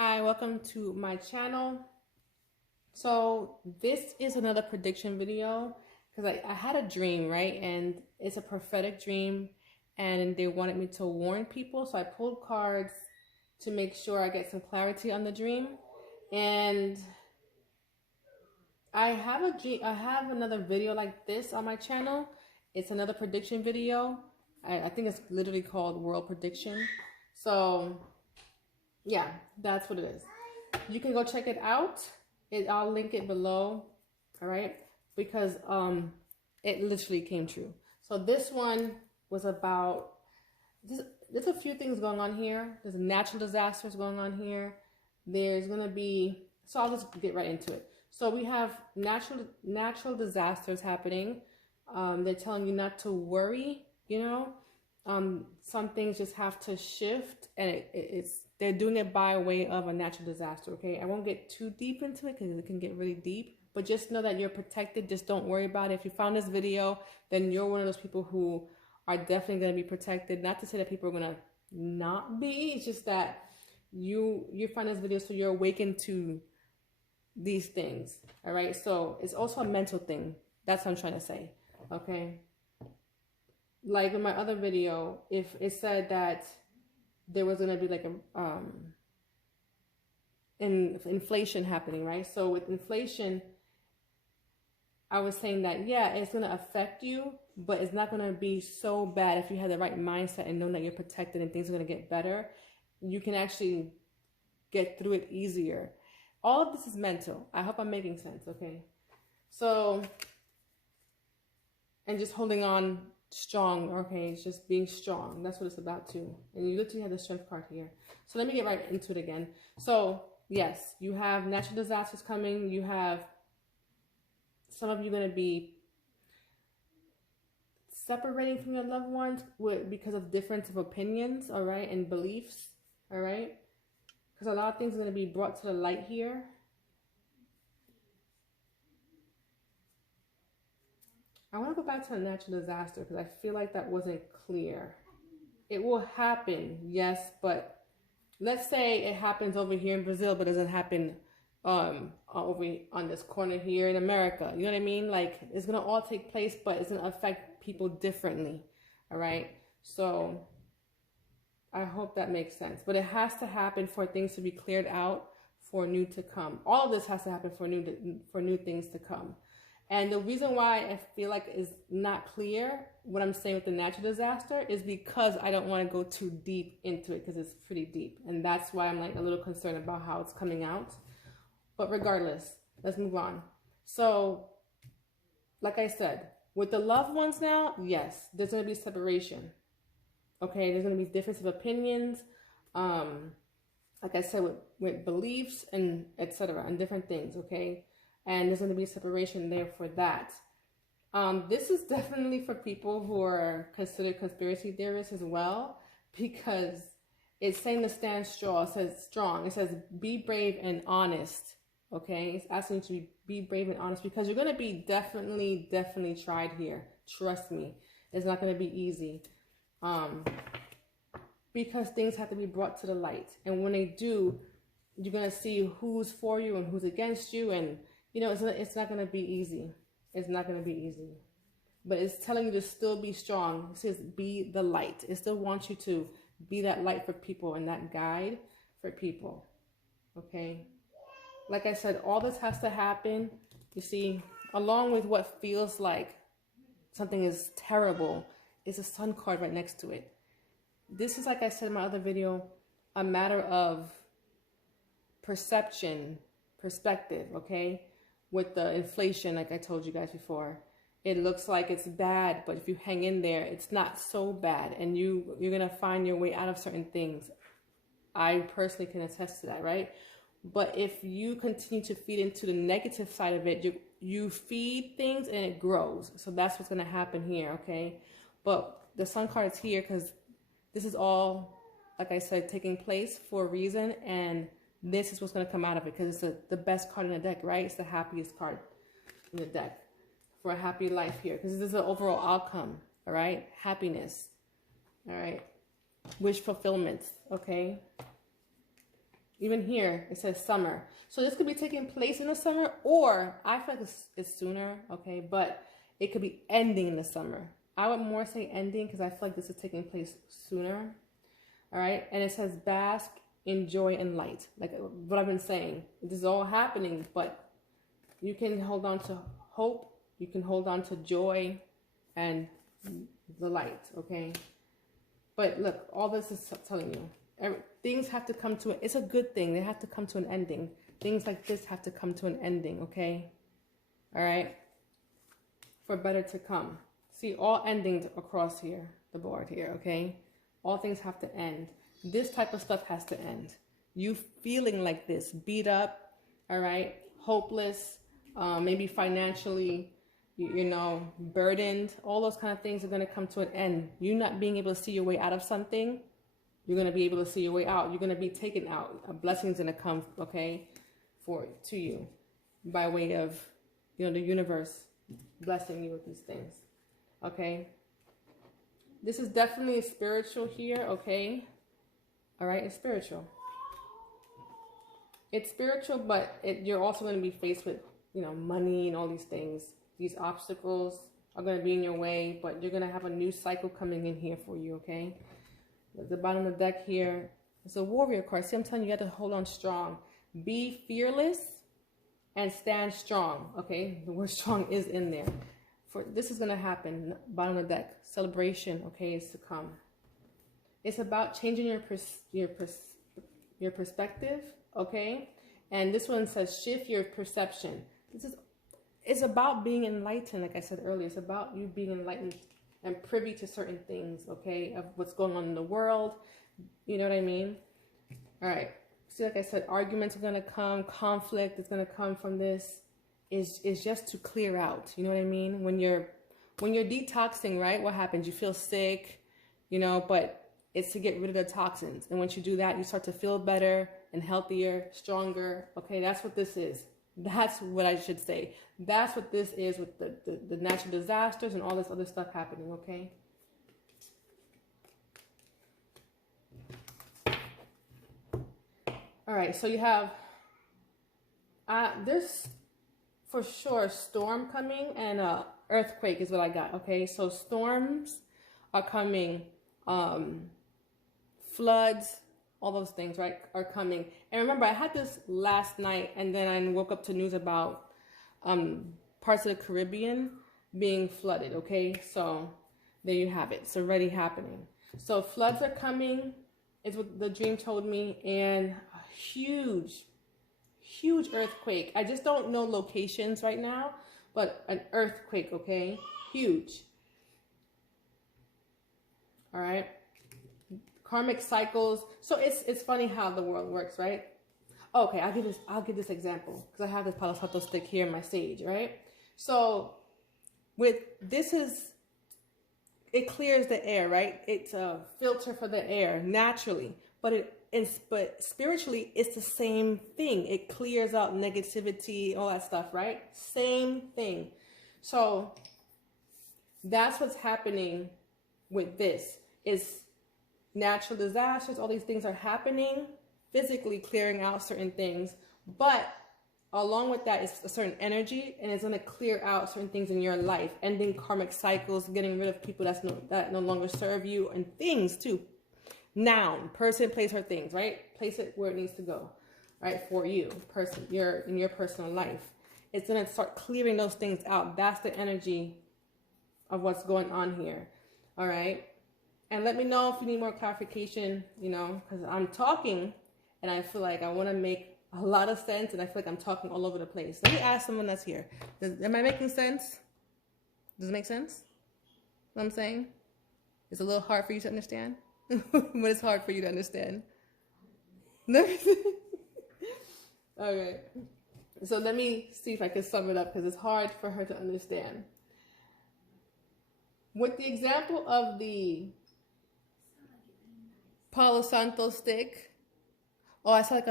Hi, welcome to my channel. So this is another prediction video because I had a dream, right? And it's a prophetic dream and they wanted me to warn people. So I pulled cards to make sure I get some clarity on the dream. And I have another video like this on my channel. It's another prediction video. I think it's literally called World Prediction. So yeah, that's what it is. You can go check it out. I'll link it below, all right? Because it literally came true. So this one was about, there's a few things going on here. There's natural disasters going on here. There's gonna be, so I'll just get right into it. So we have natural disasters happening. They're telling you not to worry, you know. Some things just have to shift, and they're doing it by way of a natural disaster, okay? I won't get too deep into it because it can get really deep, but just know that you're protected. Just don't worry about it. If you found this video, then you're one of those people who are definitely going to be protected. Not to say that people are going to not be. It's just that you find this video so you're awakened to these things, all right? So it's also a mental thing. That's what I'm trying to say, okay? Like in my other video, if it said that there was going to be like a inflation happening, right? So with inflation, I was saying that, yeah, it's going to affect you, but it's not going to be so bad if you have the right mindset and know that you're protected and things are going to get better. You can actually get through it easier. All of this is mental. I hope I'm making sense, okay? So, and just holding on strong, okay? It's just being strong. That's what it's about too. And you literally have the strength card here. So let me get right into it again. So yes, you have natural disasters coming. You have some of you going to be separating from your loved ones because of difference of opinions, all right, and beliefs, all right? Because a lot of things are going to be brought to the light here. I want to go back to a natural disaster because I feel like that wasn't clear. It will happen, yes, but let's say it happens over here in Brazil, but doesn't happen over on this corner here in America. You know what I mean? Like, it's going to all take place, but it's going to affect people differently, all right? So I hope that makes sense. But it has to happen for things to be cleared out for new to come. All of this has to happen for new things to come. And the reason why I feel like is not clear what I'm saying with the natural disaster is because I don't want to go too deep into it because it's pretty deep. And that's why I'm like a little concerned about how it's coming out. But regardless, let's move on. So, like I said, with the loved ones now, yes, there's going to be separation. Okay, there's going to be difference of opinions. Like I said, with beliefs and etc. and different things, okay? And there's going to be a separation there for that. This is definitely for people who are considered conspiracy theorists as well, because it's saying to stand strong. It says strong. It says be brave and honest. Okay, it's asking you to be brave and honest because you're going to be definitely tried here. Trust me, it's not going to be easy. Because things have to be brought to the light, and when they do, you're going to see who's for you and who's against you, and you know, it's not going to be easy. It's not going to be easy. But it's telling you to still be strong. It says be the light. It still wants you to be that light for people and that guide for people. Okay? Like I said, all this has to happen, you see, along with what feels like something is terrible, is a sun card right next to it. This is, like I said in my other video, a matter of perception, perspective, okay? With the inflation, like I told you guys before, it looks like it's bad, but if you hang in there, it's not so bad, and you're gonna find your way out of certain things. I personally can attest to that, right? But if you continue to feed into the negative side of it, you feed things and it grows. So that's what's gonna happen here, okay? But the sun card is here because this is all, like I said, taking place for a reason, and this is what's going to come out of it because it's the best card in the deck, right? It's the happiest card in the deck for a happy life here because this is the overall outcome, all right? Happiness, all right? Wish fulfillment, okay? Even here, it says summer. So this could be taking place in the summer, or I feel like it's sooner, okay? But it could be ending in the summer. I would more say ending because I feel like this is taking place sooner, all right? And it says bask in joy and light. Like what I've been saying. This is all happening, but you can hold on to hope. You can hold on to joy and the light, okay? But look, all this is telling you. Things have to come to it's a good thing. They have to come to an ending. Things like this have to come to an ending, okay? All right? For better to come. See, all endings across here, the board here, okay? All things have to end. This type of stuff has to end. You feeling like this, beat up, all right? Hopeless, maybe financially, you know, burdened. All those kind of things are going to come to an end. You not being able to see your way out of something, you're going to be able to see your way out. You're going to be taken out. A blessing's going to come, okay, to you by way of, you know, the universe blessing you with these things, okay? This is definitely spiritual here, okay? All right, it's spiritual. It's spiritual, but you're also going to be faced with, you know, money and all these things. These obstacles are going to be in your way, but you're going to have a new cycle coming in here for you, okay? At the bottom of the deck here, it's a warrior card. See, I'm telling you, you have to hold on strong. Be fearless and stand strong, okay? The word strong is in there. This is going to happen. Bottom of the deck, celebration, okay, is to come. It's about changing your perspective, okay? And this one says shift your perception. It's about being enlightened, like I said earlier. It's about you being enlightened and privy to certain things, okay, of what's going on in the world. You know what I mean? All right. See, like I said, arguments are going to come. Conflict is going to come from this. Is just to clear out. You know what I mean? When you're detoxing, right? What happens? You feel sick, you know, but it's to get rid of the toxins. And once you do that, you start to feel better and healthier, stronger. Okay, that's what this is. That's what I should say. That's what this is with the natural disasters and all this other stuff happening, okay? All right, so you have, there's for sure storm coming and earthquake is what I got, okay? So storms are coming, floods, all those things, right, are coming. And remember, I had this last night, and then I woke up to news about parts of the Caribbean being flooded, okay? So there you have it. It's already happening. So floods are coming, is what the dream told me, and a huge earthquake. I just don't know locations right now, but an earthquake, okay? Huge. All right. Karmic cycles. So it's funny how the world works, right? Okay, I'll give this example because I have this Palo Santo stick here in my sage, right? So with this it clears the air, right? It's a filter for the air naturally, but spiritually it's the same thing. It clears out negativity, all that stuff, right? Same thing. So that's what's happening with this is natural disasters, all these things are happening, physically clearing out certain things, but along with that is a certain energy, and it's going to clear out certain things in your life, ending karmic cycles, getting rid of people that no longer serve you, and things too. Noun, person, place, or things, right? Place it where it needs to go, right? For you, person, in your personal life. It's going to start clearing those things out. That's the energy of what's going on here, all right? And let me know if you need more clarification, you know, because I'm talking and I feel like I want to make a lot of sense, and I feel like I'm talking all over the place. Let me ask someone that's here. Am I making sense? Does it make sense? What I'm saying? It's a little hard for you to understand? But it's hard for you to understand. Okay. So let me see if I can sum it up because it's hard for her to understand. With the example of the Palo Santo stick. Oh, I sound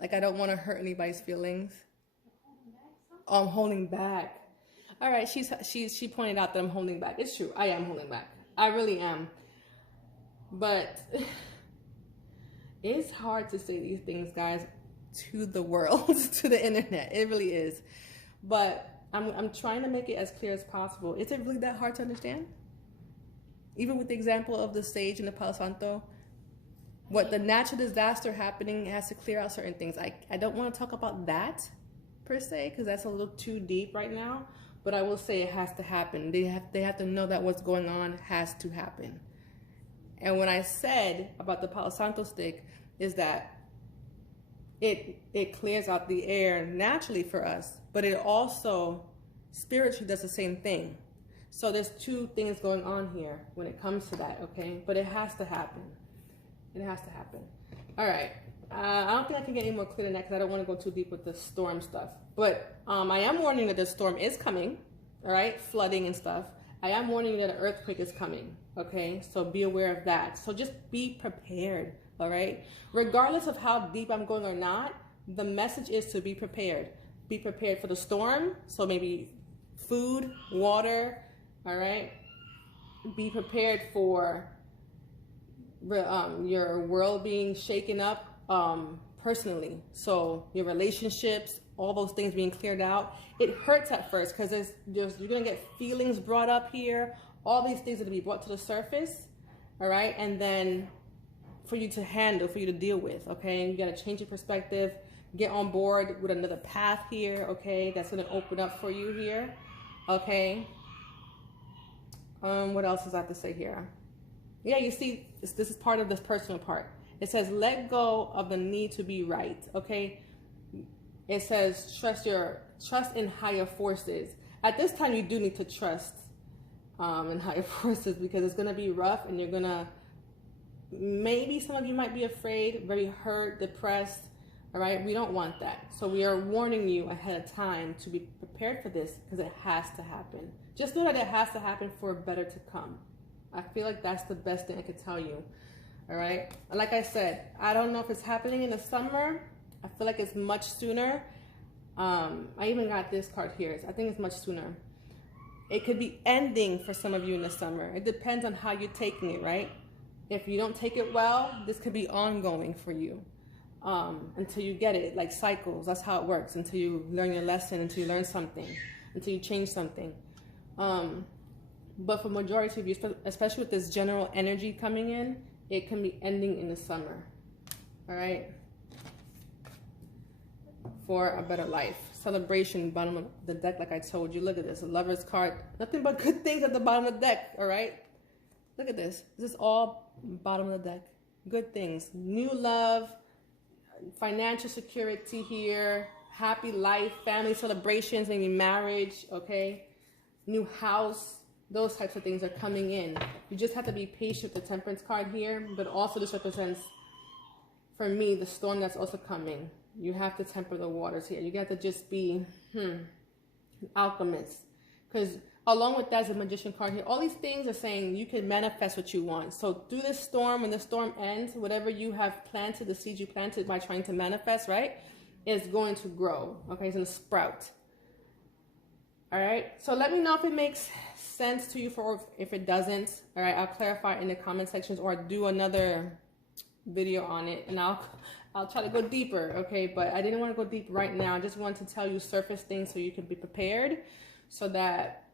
like I don't want to hurt anybody's feelings. Oh, I'm holding back. All right, she pointed out that I'm holding back. It's true, I am holding back. I really am. But It's hard to say these things, guys, to the world, to the internet. It really is. But I'm trying to make it as clear as possible. Is it really that hard to understand? Even with the example of the sage and the Palo Santo, what the natural disaster happening has to clear out certain things. I don't want to talk about that per se, because that's a little too deep right now. But I will say it has to happen. They have to know that what's going on has to happen. And what I said about the Palo Santo stick is that it clears out the air naturally for us, but it also spiritually does the same thing. So there's two things going on here when it comes to that, okay? But it has to happen. It has to happen. All right. I don't think I can get any more clear than that because I don't want to go too deep with the storm stuff. But I am warning that the storm is coming, all right? Flooding and stuff. I am warning you that an earthquake is coming, okay? So be aware of that. So just be prepared, all right? Regardless of how deep I'm going or not, the message is to be prepared. Be prepared for the storm. So maybe food, water, all right? Be prepared for your world being shaken up personally. So your relationships, all those things being cleared out. It hurts at first because you're going to get feelings brought up here. All these things are going to be brought to the surface, all right? And then for you to handle, for you to deal with, okay? You got to change your perspective, get on board with another path here, okay? That's going to open up for you here, okay? What else is I have to say here? Yeah, you see, this is part of this personal part. It says, let go of the need to be right, okay? It says, trust in higher forces. At this time, you do need to trust in higher forces because it's going to be rough and you're going to, maybe some of you might be afraid, very hurt, depressed, all right? We don't want that. So we are warning you ahead of time to be prepared for this because it has to happen. Just know that it has to happen for better to come. I feel like that's the best thing I could tell you, all right? Like I said, I don't know if it's happening in the summer. I feel like it's much sooner. I even got this card here. I think it's much sooner. It could be ending for some of you in the summer. It depends on how you're taking it, right? If you don't take it well, this could be ongoing for you until you get it, like cycles. That's how it works, until you learn your lesson, until you learn something, until you change something. But for majority of you, especially with this general energy coming in, it can be ending in the summer, all right? For a better life. Celebration, bottom of the deck, like I told you. Look at this, a Lover's card. Nothing but good things at the bottom of the deck, all right? Look at this. This is all bottom of the deck. Good things. New love, financial security here, happy life, family celebrations, maybe marriage, okay? New house. Those types of things are coming in. You just have to be patient with the Temperance card here, but also this represents, for me, the storm that's also coming. You have to temper the waters here. You got to just be an alchemist. Because along with that is a Magician card here. All these things are saying you can manifest what you want. So through this storm, when the storm ends, whatever you have planted, the seeds you planted by trying to manifest, right, is going to grow. Okay, it's going to sprout. All right, so let me know if it makes sense to you, if it doesn't. All right, I'll clarify in the comment sections or do another video on it, and I'll try to go deeper, okay? But I didn't want to go deep right now. I just wanted to tell you surface things so you can be prepared, so that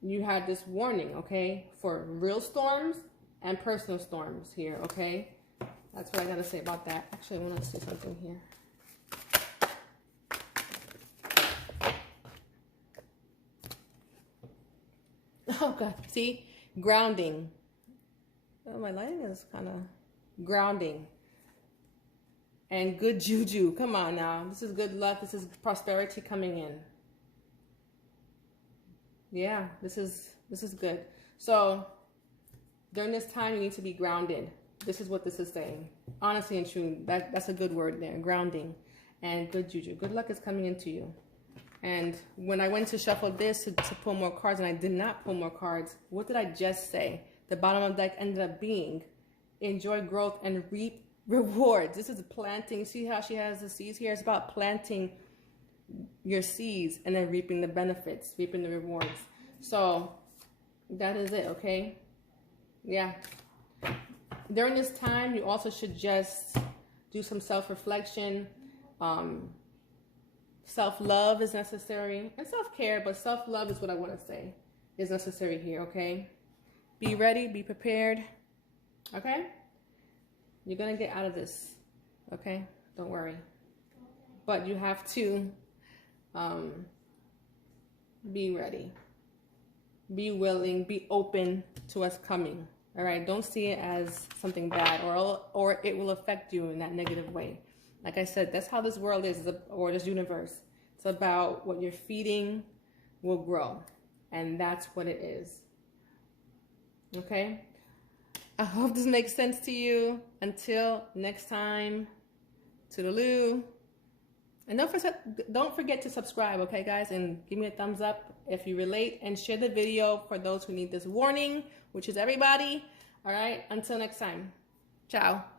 you had this warning, okay, for real storms and personal storms here, okay? That's what I got to say about that. Actually, I want to say something here. Oh, God. See? Grounding. Oh, my lighting is kind of grounding. And good juju. Come on now. This is good luck. This is prosperity coming in. Yeah, this is good. So, during this time, you need to be grounded. This is what this is saying. Honestly and true. That's a good word there. Grounding. And good juju. Good luck is coming into you. And when I went to shuffle this to pull more cards, and I did not pull more cards, what did I just say? The bottom of the deck ended up being, enjoy growth and reap rewards. This is planting. See how she has the seeds here? It's about planting your seeds and then reaping the benefits, reaping the rewards. So that is it, okay? Yeah. During this time, you also should just do some self-reflection. Self-love is necessary, and self-care, but self-love is what I want to say is necessary here, okay? Be ready, be prepared, okay? You're going to get out of this, okay? Don't worry. But you have to be ready. Be willing, be open to us coming, all right? Don't see it as something bad, or it will affect you in that negative way. Like I said, that's how this world is, or this universe. It's about what you're feeding will grow. And that's what it is. Okay? I hope this makes sense to you. Until next time, toodaloo. And don't forget to subscribe, okay, guys? And give me a thumbs up if you relate. And share the video for those who need this warning, which is everybody. All right? Until next time. Ciao.